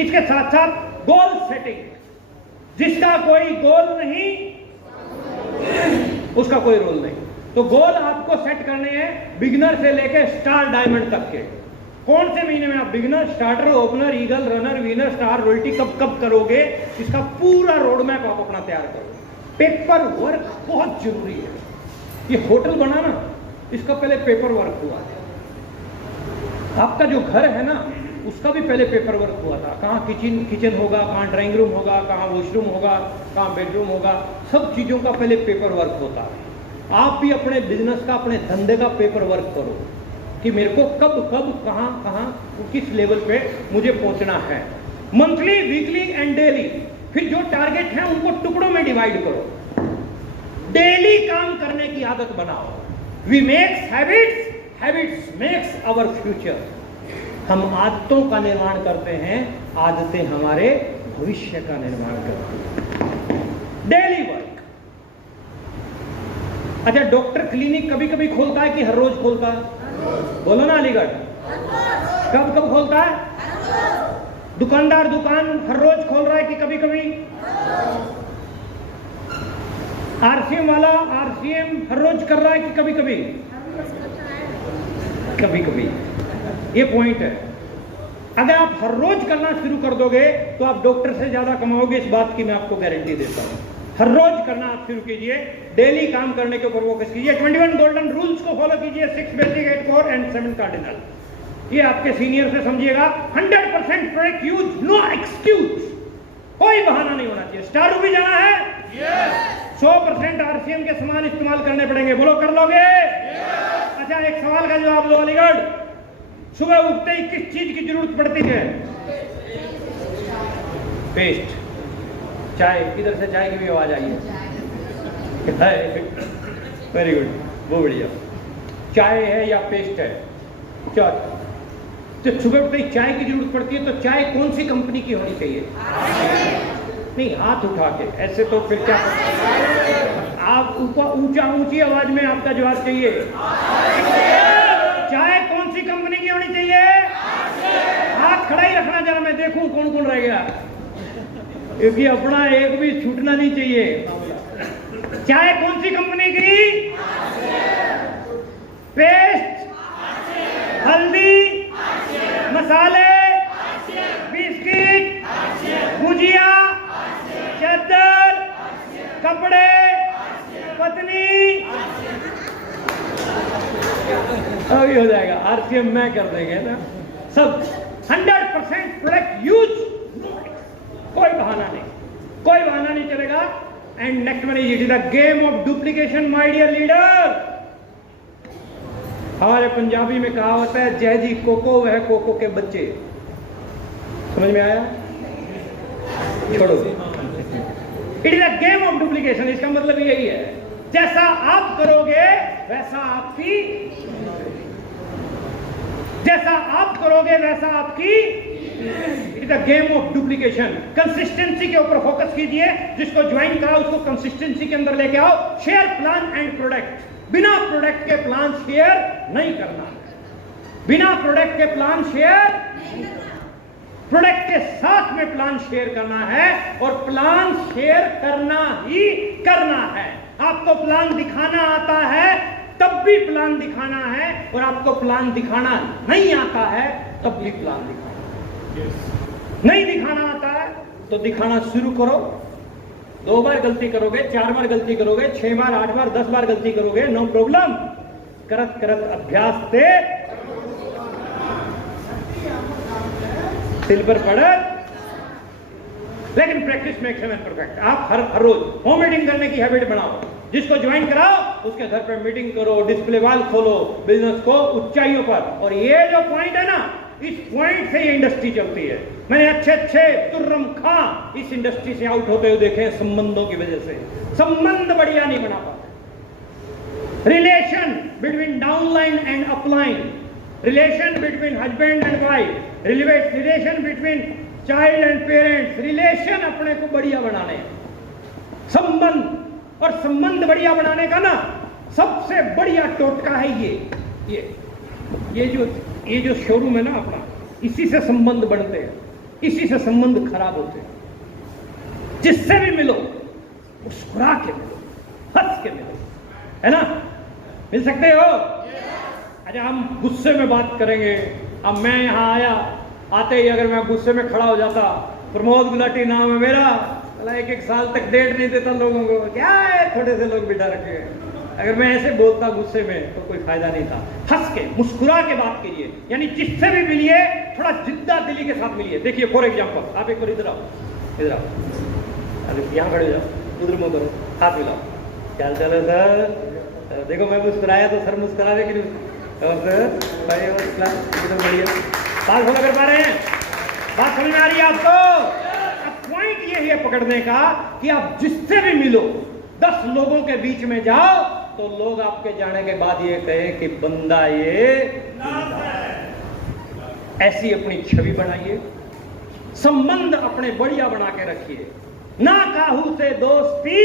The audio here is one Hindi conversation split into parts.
इसके साथ साथ गोल सेटिंग, जिसका कोई गोल नहीं उसका कोई रोल नहीं। तो गोल आपको सेट करने हैं बिगिनर से लेके स्टार डायमंड तक के। कौन से महीने में आप beginner, starter, opener, eagle, runner, winner, star, royalty कब कब करोगे, इसका पूरा रोड मैप आप अपना तैयार करो। पेपर वर्क बहुत जरूरी है। ये होटल बना ना, इसका पहले पेपर वर्क हुआ है। आपका जो घर है ना, उसका भी पहले पेपर वर्क हुआ था। कहाँ किचन होगा, कहाँ ड्राइंग रूम होगा, कहाँ वॉशरूम होगा, कहाँ बेडरूम होगा, सब चीज़ों का पहले पेपर वर्क होता है। आप भी अपने बिजनेस का, अपने धंधे का पेपर वर्क करो कि मेरे को कब कब कहाँ कहाँ किस लेवल पे मुझे पहुंचना है। Monthly, weekly and daily. फिर जो टारगेट है उनको टुकड़ों में डिवाइड करो। डेली काम करने की आदत बनाओ। We makes habits, habits makes our future. हम आदतों का निर्माण करते हैं, आदतें हमारे भविष्य का निर्माण करती हैं। Daily work. अच्छा, डॉक्टर क्लिनिक कभी कभी खोलता है कि हर रोज खोलता है? बोलो ना अलीगढ़, कब कब खोलता है? दुकानदार दुकान हर रोज खोल रहा है कि कभी कभी? आरसीएम वाला आरसीएम हर रोज कर रहा है कि कभी कभी? कभी कभी। ये पॉइंट है। अगर आप हर रोज करना शुरू कर दोगे तो आप डॉक्टर से ज्यादा कमाओगे, इस बात की मैं आपको गारंटी देता हूं। हर रोज करना आप शुरू कीजिए, डेली काम करने के ऊपर फोकस कीजिए। 21 गोल्डन रूल्स को फॉलो कीजिए, 6 बेसिक, 8 कोर एंड 7 कार्डिनल। ये आपके सीनियर से समझिएगा। 100% करेक्ट यूज, नो एक्सक्यूज। कोई बहाना नहीं होना चाहिए। स्टार भी जाना है, 100% आरसीएम के सामान इस्तेमाल करने पड़ेंगे। बोलो, कर लोगे? अच्छा, एक सवाल का जवाब दो अलीगढ़। सुबह उठते ही किस चीज की जरूरत पड़ती है? पेस्ट। चाय, किधर से चाय की भी आवाज आई है? वेरी गुड, वो बढ़िया। चाय है या पेस्ट है? चाय। तो सुबह उठते ही चाय की जरूरत पड़ती है, तो चाय कौन सी कंपनी की होनी चाहिए? नहीं, हाथ उठा के ऐसे, तो फिर क्या? आप ऊंची आवाज में आपका जवाब चाहिए। चाय कौन सी कंपनी की होनी चाहिए? हाथ खड़ा ही रखना जरा, मैं देखूं कौन कौन रह गया, क्योंकि अपना एक भी छूटना नहीं चाहिए। चाय कौन सी कंपनी की? पेस्ट, हल्दी, मसाले, बिस्किट, भुजिया, चादर, कपड़े, पत्नी, अभी हो जाएगा। आरसीएम मैं कर देंगे ना सब। 100% प्रोडक्ट यूज, कोई बहाना नहीं, कोई बहाना नहीं चलेगा। And next one is, it is the game of duplication my dear leader. हमारे पंजाबी में कहावत है, जय जी कोको वह कोको के बच्चे। समझ में आया? छोड़ो। It is a game of duplication. इसका मतलब यही है, जैसा आप करोगे वैसा आपकी, जैसा आप करोगे वैसा आपकी। It is a game of duplication. Consistency के ऊपर फोकस कीजिए। जिसको ज्वाइन करा उसको कंसिस्टेंसी के अंदर लेके आओ। Share plan and product. बिना प्रोडक्ट के प्लान शेयर नहीं करना। बिना प्रोडक्ट के प्लान शेयर, प्रोडक्ट के साथ में प्लान शेयर करना है, और प्लान शेयर करना ही करना है। आपको प्लान दिखाना आता है तब भी प्लान दिखाना है, और आपको प्लान दिखाना नहीं आता है तब भी प्लान दिखाना। नहीं दिखाना आता है तो दिखाना शुरू करो। 2 बार गलती करोगे, 4 बार गलती करोगे, 6 बार, 8 बार, 10 बार गलती करोगे, नो प्रॉब्लम। करत करत अभ्यास से दिल पर पड़त, लेकिन प्रैक्टिस मेक्स मैन परफेक्ट। आप हर रोज होम मीटिंग करने की हैबिट बनाओ। जिसको ज्वाइन कराओ उसके घर पे मीटिंग करो, डिस्प्ले वॉल खोलो, बिजनेस को ऊंचाइयों पर। और ये जो पॉइंट है ना, इस पॉइंट से ये इंडस्ट्री चलती है। मैंने अच्छे तुर्रम खां इस इंडस्ट्री से आउट होते हुए देखे हैं, संबंधों की वजह से। संबंध बढ़िया नहीं बना पाते। Relation between downline and upline, relation between husband and wife, relation between child and parents, relation अपने को बढ़िया बनाने, संबंध। और संबंध बढ़िया बनाने का ना सबसे बढ़िया टोटका है ये जो शोरूम है ना अपना, इसी से संबंध बनते हैं। इसी से संबंध खराब होते हैं। जिससे भी मिलो मुस्कुरा के मिलो, हंस के मिलो, है ना? मिल सकते हो? अच्छा, हम गुस्से में बात करेंगे। अब मैं यहाँ आया, आते ही अगर मैं गुस्से में खड़ा हो जाता, प्रमोद गुलाटी नाम है मेरा, एक साल तक डेट नहीं देता लोगों को, क्या है थोड़े से लोग बिठा रखे हैं। अगर मैं ऐसे बोलता गुस्से में तो कोई फायदा नहीं था। हंस के मुस्कुरा के बात कीजिए, यानी जिससे भी मिलिए थोड़ा जिद्दा दिली के साथ मिलिए। देखिए फॉर एग्जांपल, आप एक बार इधर आओ, इधर आओ, अरे यहाँ खड़े हो जाओ, उधर मुँह करो, हाथ मिलाओ, क्या चल है सर? देखो मैं मुस्कुराया तो सर मुस्कुरा रहे कि नहीं? और सर एकदम बढ़िया। बात फॉलो कर पा रहे हैं? बात समझ में आ रही है आपको? पॉइंट ये है पकड़ने का कि आप जिससे भी मिलो, 10 लोगों के बीच में जाओ तो लोग आपके जाने के बाद ये कहें कि बंदा ये ऐसी अपनी छवि बनाइए, संबंध अपने बढ़िया बना के रखिए। ना काहू से दोस्ती,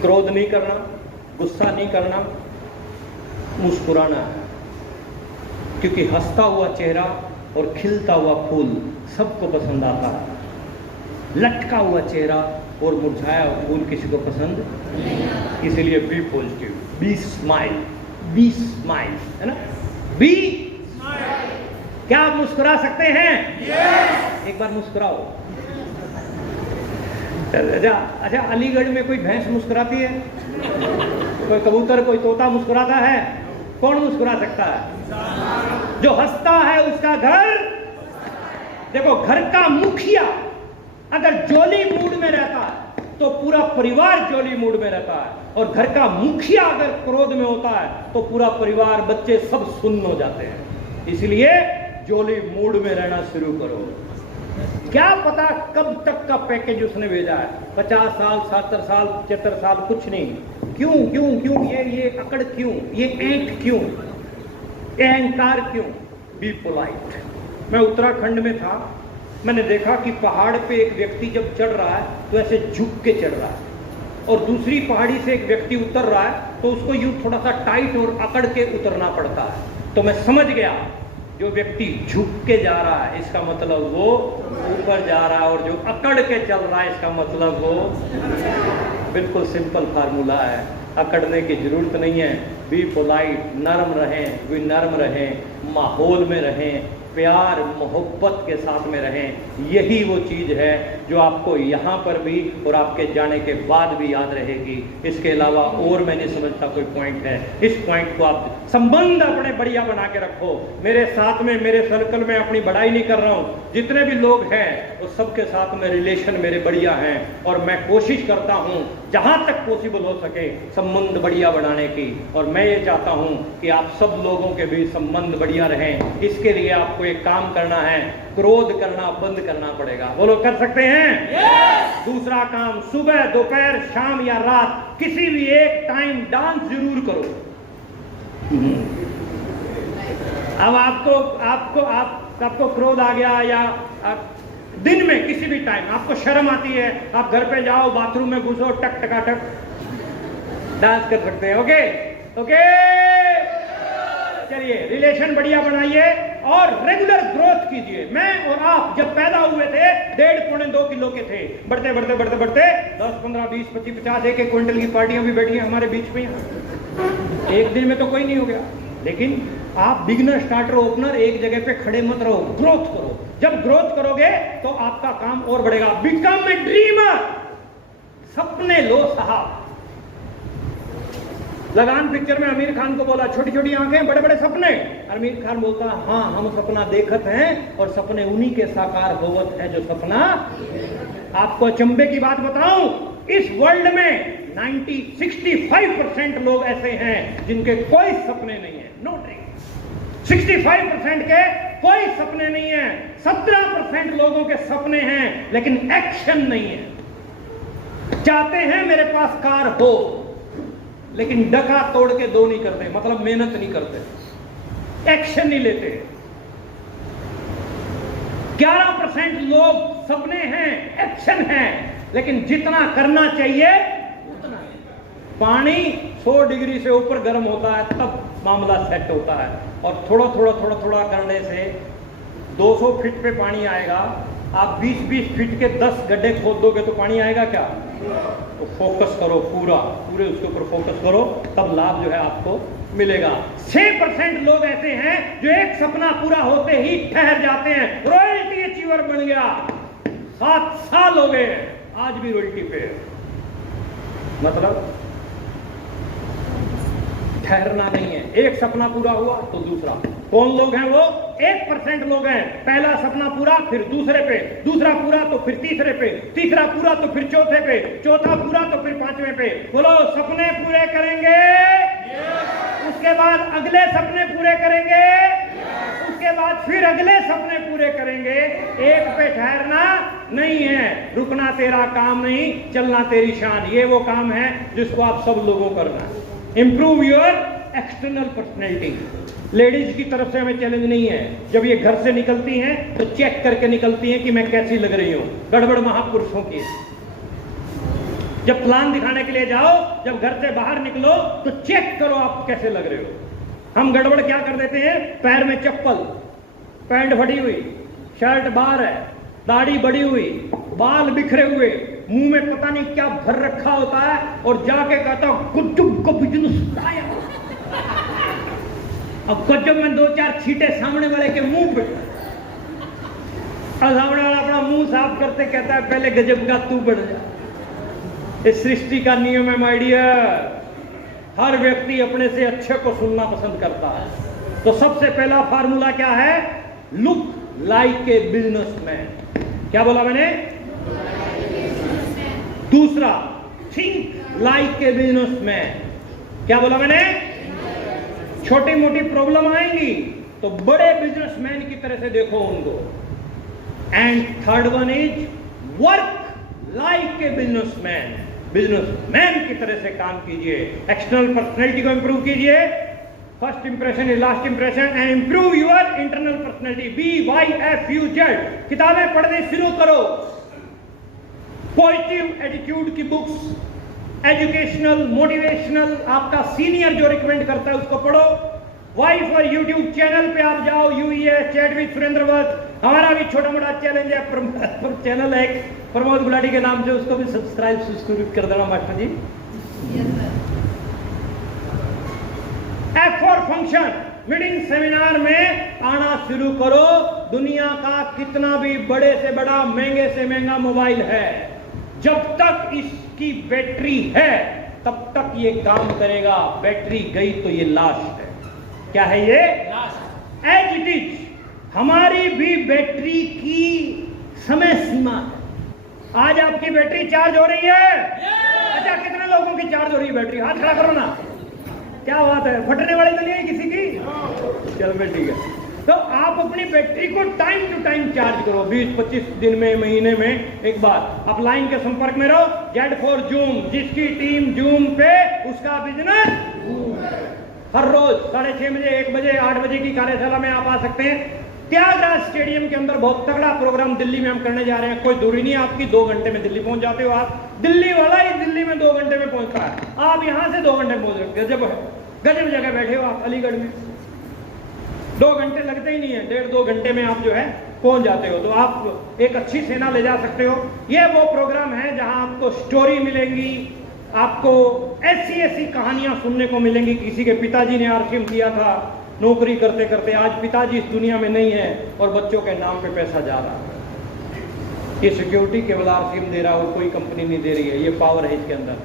क्रोध नहीं करना, गुस्सा नहीं करना, मुस्कुराना है। क्योंकि हंसता हुआ चेहरा और खिलता हुआ फूल सबको पसंद आता है। लटका हुआ चेहरा और मुरझाया हुआ फूल किसी को पसंद नहीं। इसलिए बी पॉजिटिव, बी स्माइल, है ना? Be smile. क्या आप मुस्कुरा सकते हैं? yes! एक बार मुस्कुराओ। अच्छा, अलीगढ़ में कोई भैंस मुस्कुराती है? कोई कबूतर, कोई तोता मुस्कुराता है? कौन मुस्कुरा सकता है? जो हंसता है उसका घर, देखो घर का मुखिया अगर जॉली मूड में रहता है तो पूरा परिवार जॉली मूड में रहता है, और घर का मुखिया अगर क्रोध में होता है तो पूरा परिवार, बच्चे सब सुन्न हो जाते हैं। इसलिए जॉली मूड में रहना शुरू करो। क्या पता कब तक का पैकेज उसने भेजा है, 50 साल, 70 साल, 75 साल, कुछ नहीं। क्यों क्यों क्यों ये अकड़ क्यों, ये ऐंठ क्यों, अहंकार क्यों? Be polite. मैं उत्तराखंड में था, मैंने देखा कि पहाड़ पे एक व्यक्ति जब चढ़ रहा है तो ऐसे झुक के चढ़ रहा है, और दूसरी पहाड़ी से एक व्यक्ति उतर रहा है तो उसको यूं थोड़ा सा टाइट और अकड़ के उतरना पड़ता है। तो मैं समझ गया, जो व्यक्ति झुक के जा रहा है इसका मतलब वो ऊपर जा रहा है, और जो अकड़ के चल रहा है इसका मतलब वो, बिल्कुल सिंपल फार्मूला है, अकड़ने की जरूरत नहीं है। बी पोलाइट, नरम रहें, विनम्र रहें, माहौल में रहें, प्यार मोहब्बत के साथ में रहें। यही वो चीज़ है जो आपको यहाँ पर भी और आपके जाने के बाद भी याद रहेगी। इसके अलावा और मैं नहीं समझता कोई पॉइंट है। इस पॉइंट को आप संबंध अपने बढ़िया बना के रखो। मेरे साथ में, मेरे सर्कल में, अपनी बढ़ाई नहीं कर रहा हूँ, जितने भी लोग हैं वो सबके साथ में रिलेशन मेरे बढ़िया हैं, और मैं कोशिश करता हूँ जहाँ तक पॉसिबल हो सके संबंध बढ़िया बनाने की। और मैं ये चाहता हूँ कि आप सब लोगों के भी संबंध बढ़िया रहें। इसके लिए आपको एक काम करना है, क्रोध करना बंद करना पड़ेगा। बोलो, कर सकते हैं? yes! दूसरा काम, सुबह, दोपहर, शाम या रात किसी भी एक टाइम डांस जरूर करो। अब आपको क्रोध आ गया, या दिन में किसी भी टाइम आपको शर्म आती है, आप घर पे जाओ, बाथरूम में घुसो, टक टकाटक डांस कर सकते हैं। ओके ओके, चलिए रिलेशन बढ़िया बनाइए और रेगुलर ग्रोथ कीजिए। मैं और आप जब पैदा हुए थे 1.5-2 किलो के थे, बढ़ते बढ़ते बढ़ते बढ़ते 10, 15, 20, 25, 50, 1 क्विंटल की पार्टियां भी बैठी हैं हमारे बीच में। एक दिन में तो कोई नहीं हो गया, लेकिन आप बिगिनर, स्टार्टर, ओपनर एक जगह पे खड़े मत रहो, ग्रोथ करो। जब ग्रोथ करोगे तो आपका काम और बढ़ेगा। बिकम ए ड्रीमर, सपने लो साहब। लगान पिक्चर में आमिर खान को बोला, छोटी छोटी आंखें, बड़े बड़े सपने। आमिर खान बोलता, हाँ हम सपना देखत हैं, और सपने उन्हीं के साकार होवत है जो सपना। आपको अचंभे की बात बताऊं, इस वर्ल्ड में 65% लोग ऐसे हैं जिनके कोई सपने नहीं है, नो ड्रीम। 65% के कोई सपने नहीं है। 17% लोगों के सपने हैं लेकिन एक्शन नहीं है। चाहते हैं मेरे पास कार हो, लेकिन डका तोड़ के दो नहीं करते, मतलब मेहनत नहीं करते, एक्शन नहीं लेते। 11% लोग सपने हैं, एक्शन है, लेकिन जितना करना चाहिए उतना है। पानी 100 डिग्री से ऊपर गर्म होता है तब मामला सेट होता है, और थोड़ा थोड़ा थोड़ा थोड़ा करने से 200 फीट पे पानी आएगा, आप 20-20 फीट के 10 गड्ढे खोद दोगे तो पानी आएगा क्या? तो फोकस करो, पूरे उसके ऊपर फोकस करो, तब लाभ जो है आपको मिलेगा। 6% लोग ऐसे हैं जो एक सपना पूरा होते ही ठहर जाते हैं, रॉयल्टी अचीवर बन गया, 7 साल हो गए आज भी रॉयल्टी पे। मतलब ठहरना नहीं है, एक सपना पूरा हुआ तो दूसरा। कौन लोग हैं वो? 1% लोग हैं। पहला सपना पूरा, फिर दूसरे पे, दूसरा पूरा तो फिर तीसरे पे, तीसरा पूरा तो फिर चौथे पे, चौथा पूरा तो फिर 5वें पे। बोलो, सपने पूरे करेंगे, उसके बाद अगले सपने पूरे करेंगे, उसके बाद फिर अगले सपने पूरे करेंगे। एक पे ठहरना नहीं है, रुकना तेरा काम नहीं, चलना तेरी शान। ये वो काम है जिसको आप सब लोगों को करना है। Improve your external personality. Ladies की तरफ से हमें चैलेंज नहीं है, जब ये घर से निकलती हैं तो चेक करके निकलती हैं कि मैं कैसी लग रही हूं। गड़बड़ महापुरुषों की है। जब प्लान दिखाने के लिए जाओ, जब घर से बाहर निकलो तो चेक करो आप कैसे लग रहे हो। हम गड़बड़ क्या कर देते हैं? पैर में चप्पल, पैंट फटी हुई, शर्ट बाहर है, दाढ़ी बड़ी हुई, बाल बिखरे हुए, मुंह में पता नहीं क्या भर रखा होता है, और जाके कहता गजब का बिजनेस आया। अब गजब में 2-4 छींटे सामने वाले के मुंह पे, और सामने वाला अपना मुंह साफ करते कहता है पहले गजब का तू बढ़ जा। इस सृष्टि का नियम है माय डियर, हर व्यक्ति अपने से अच्छे को सुनना पसंद करता है। तो सबसे पहला फार्मूला क्या है? Look like a businessman. क्या बोला मैंने? दूसरा, थिंक लाइक ए बिजनेसमैन। क्या बोला मैंने? छोटी मोटी प्रॉब्लम आएंगी तो बड़े बिजनेसमैन की तरह से देखो उनको। And third one is work like a businessman. Businessman की तरह से काम कीजिए, एक्सटर्नल पर्सनैलिटी को इंप्रूव कीजिए। First impression is last impression, and improve your internal personality. BYFUZ। किताबें पढ़ने शुरू करो, पॉजिटिव एटीट्यूड की बुक्स, एजुकेशनल, मोटिवेशनल, आपका सीनियर जो रिकमेंड करता है उसको पढ़ो। वाइफ और यूट्यूब चैनल पे आप जाओ, UES चैट विद सुरेंद्र वत्स। हमारा भी छोटा मोटा चैलेंज है, चैनल है प्रमोद गुलाटी के नाम से, उसको भी सब्सक्राइब कर देना master ji. F for function, meeting seminar में आना शुरू करो। दुनिया का कितना भी बड़े से बड़ा, महंगे से महंगा मोबाइल है, जब तक इसकी बैटरी है तब तक ये काम करेगा। बैटरी गई तो ये लाश है। क्या है ये? लाश। एज इट इज हमारी भी बैटरी की समय सीमा है। आज आपकी बैटरी चार्ज हो रही है? अच्छा, कितने लोगों की चार्ज हो रही है बैटरी? हाथ खड़ा करो ना। क्या बात है, फटने वाली तो नहीं है किसी की? चल मैं ठीक है। तो आप अपनी बैटरी को टाइम टू टाइम चार्ज करो, 20-25 दिन में, महीने में एक बार। आप लाइन के संपर्क में रहो। जेड फॉर जूम, जिसकी टीम जूम पे उसका बिजनेस। हर रोज 6:30 बजे, 1 बजे, 8 बजे की कार्यशाला में आप आ सकते हैं। त्यागराज स्टेडियम के अंदर बहुत तगड़ा प्रोग्राम दिल्ली में हम करने जा रहे हैं। कोई दूरी नहीं है आपकी, 2 घंटे में दिल्ली पहुंच जाते हो आप। दिल्ली वाला ही दिल्ली में 2 घंटे में पहुंचता है, आप यहां से 2 घंटे में पहुंच सकते। गजब जगह बैठे हो आप अलीगढ़ में, 2 घंटे लगते ही नहीं है, 1.5-2 घंटे में आप जो है पहुंच जाते हो। तो आप एक अच्छी सेना ले जा सकते हो। ये वो प्रोग्राम है जहां आपको स्टोरी मिलेंगी, आपको ऐसी कहानियां सुनने को मिलेंगी। किसी के पिताजी ने आरसीएम किया था नौकरी करते करते, आज पिताजी इस दुनिया में नहीं है और बच्चों के नाम पे पैसा जा रहा है। ये सिक्योरिटी केवल आरसीएम दे रहा है, कोई कंपनी नहीं दे रही है। ये पावर है इसके अंदर।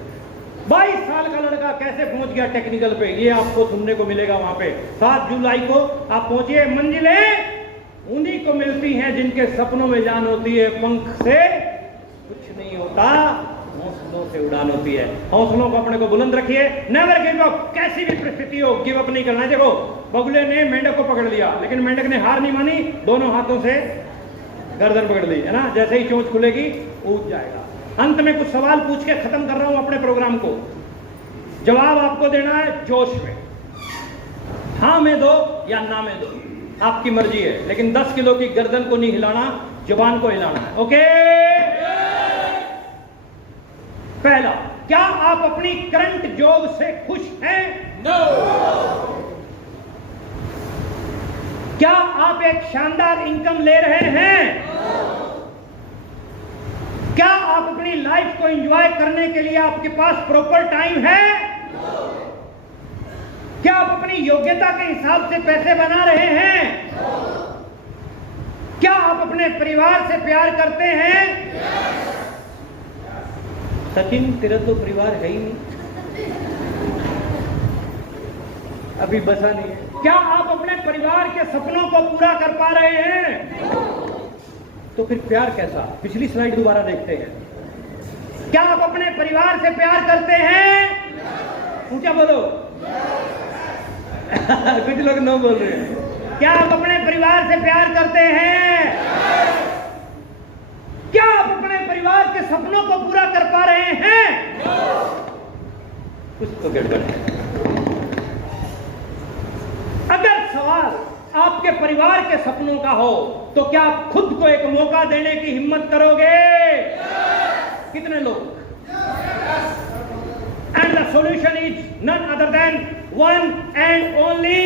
22 साल का लड़का कैसे पहुंच गया टेक्निकल पे, ये आपको सुनने को मिलेगा वहां पे। 7 जुलाई को आप पहुंचिए। मंजिलें उन्हीं को मिलती हैं जिनके सपनों में जान होती है। पंख से कुछ नहीं होता, हौसलों से उड़ान होती है। हौसलों को अपने को बुलंद रखिए। Never give up. कैसी भी परिस्थिति हो, गिव अप नहीं करना है। देखो, बगुले ने मेंढक को पकड़ लिया, लेकिन मेंढक ने हार नहीं मानी, दोनों हाथों से गर्दन पकड़ ली, है ना। जैसे ही चोंच खुलेगी उठ जाएगा। अंत में कुछ सवाल पूछ के खत्म कर रहा हूं अपने प्रोग्राम को। जवाब आपको देना है जोश में, हाँ में दो या ना में दो, आपकी मर्जी है। लेकिन 10 किलो की गर्दन को नहीं हिलाना, जुबान को हिलाना है। ओके? पहला, क्या आप अपनी करंट जॉब से खुश हैं? नो। क्या आप एक शानदार इनकम ले रहे हैं? क्या आप अपनी लाइफ को एंजॉय करने के लिए आपके पास प्रॉपर टाइम है? क्या आप अपनी योग्यता के हिसाब से पैसे बना रहे हैं? क्या आप अपने परिवार से प्यार करते हैं? सचिन, तेरा तो परिवार है ही नहीं, अभी बसा नहीं है। क्या आप अपने परिवार के सपनों को पूरा कर पा रहे हैं? तो फिर प्यार कैसा? पिछली स्लाइड दोबारा देखते हैं। क्या आप अपने परिवार से प्यार करते हैं? ऊंचा बोलो। कुछ लोग नो बोल रहे हैं। क्या आप अपने परिवार से प्यार करते हैं? क्या आप अपने परिवार के सपनों को पूरा कर पा रहे हैं? कुछ तो गड़बड़ है। अगर सवाल आपके परिवार के सपनों का हो तो क्या आप खुद को एक मौका देने की हिम्मत करोगे? कितने लोग? And the solution is none other than one and only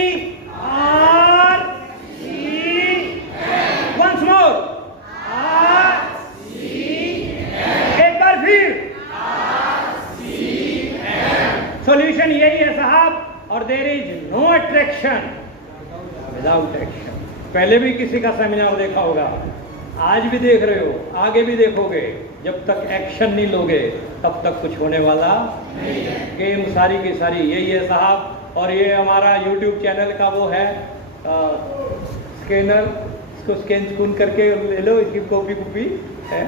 R C M. Once more, R C M. एक बार फिर आर सी एम। सॉल्यूशन यही है साहब, और there is no attraction without action. पहले भी किसी का सेमिनार देखा होगा, आज भी देख रहे हो, आगे भी देखोगे। जब तक एक्शन नहीं लोगे तब तक कुछ होने वाला नहीं है। गेम सारी की सारी यही है साहब। और ये हमारा YouTube चैनल का वो है स्कैनर, इसको स्कून करके ले लो, इसकी कॉपी है,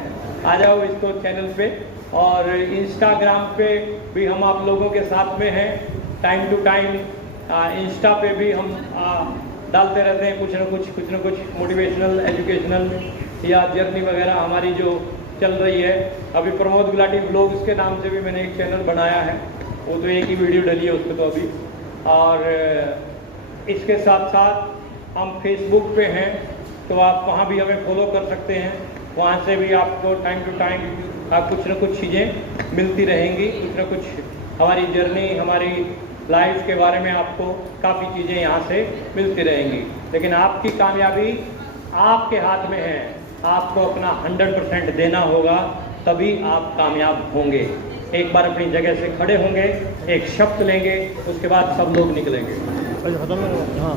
आ जाओ इसको चैनल पे। और इंस्टाग्राम पे भी हम आप लोगों के साथ में हैं, टाइम टू टाइम इंस्टा पे भी हम डालते रहते हैं कुछ न कुछ मोटिवेशनल, एजुकेशनल या जर्नी वगैरह हमारी जो चल रही है। अभी प्रमोद गुलाटी ब्लॉग्स के नाम से भी मैंने एक चैनल बनाया है, वो तो एक ही वीडियो डली है उस पर तो अभी। और इसके साथ साथ हम फेसबुक पे हैं, तो आप वहाँ भी हमें फॉलो कर सकते हैं। वहाँ से भी आपको टाइम टू टाइम कुछ न कुछ चीज़ें मिलती रहेंगी, कुछ न कुछ हमारी जर्नी, हमारी लाइफ के बारे में आपको काफ़ी चीज़ें यहाँ से मिलती रहेंगी। लेकिन आपकी कामयाबी आपके हाथ में है, आपको अपना 100% देना होगा, तभी आप कामयाब होंगे। एक बार अपनी जगह से खड़े होंगे, एक शब्द लेंगे, उसके बाद सब लोग निकलेंगे। हाँ।